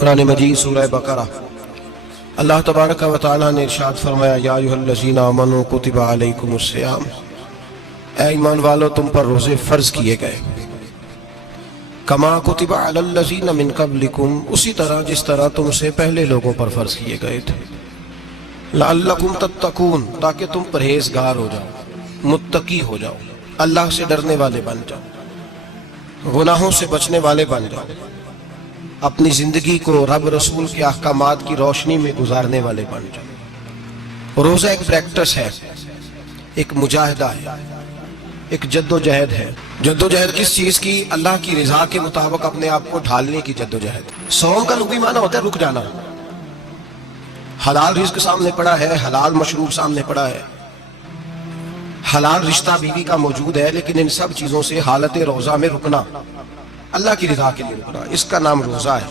कुरान मजीद सूरह बकरा अल्लाह तबारक व तआला ने इरशाद फरमाया, या अय्युहल्लज़ीना आमनू कुतिबा अलैकुमुस्सियाम, ऐ ईमान वालो तुम पर रोजे फर्ज किए गए, कमा कुतिबा अलल्लज़ीना मिन क़ब्लिकुम, उसी तरह जिस तरह तुमसे पहले लोगों पर फर्ज किए गए थे, लअल्लकुम तत्तकून, ताकि तुम परहेजगार हो जाओ, मुत्तकी हो जाओ, अल्लाह से डरने वाले बन जाओ, गुनाहों से बचने वाले बन जाओ, अपनी जिंदगी को रब रसूल के अहकामात की रोशनी में गुजारने वाले बन जाओ। रोजा एक प्रैक्टिस है, एक मुजाहिदा है, एक जद्दोजहद है। जद्दोजहद किस चीज की? अल्लाह की रिजा के मुताबिक अपने आप को ढालने की जद्दोजहद। सौम का लुग़वी माना होता है रुक जाना। हलाल रिज़्क सामने पड़ा है, हलाल मशरूब सामने पड़ा है, हलाल रिश्ता बीवी का मौजूद है, लेकिन इन सब चीजों से हालत रोजा में रुकना, अल्लाह की रिजा के लिए रुकना, इसका नाम रोजा है।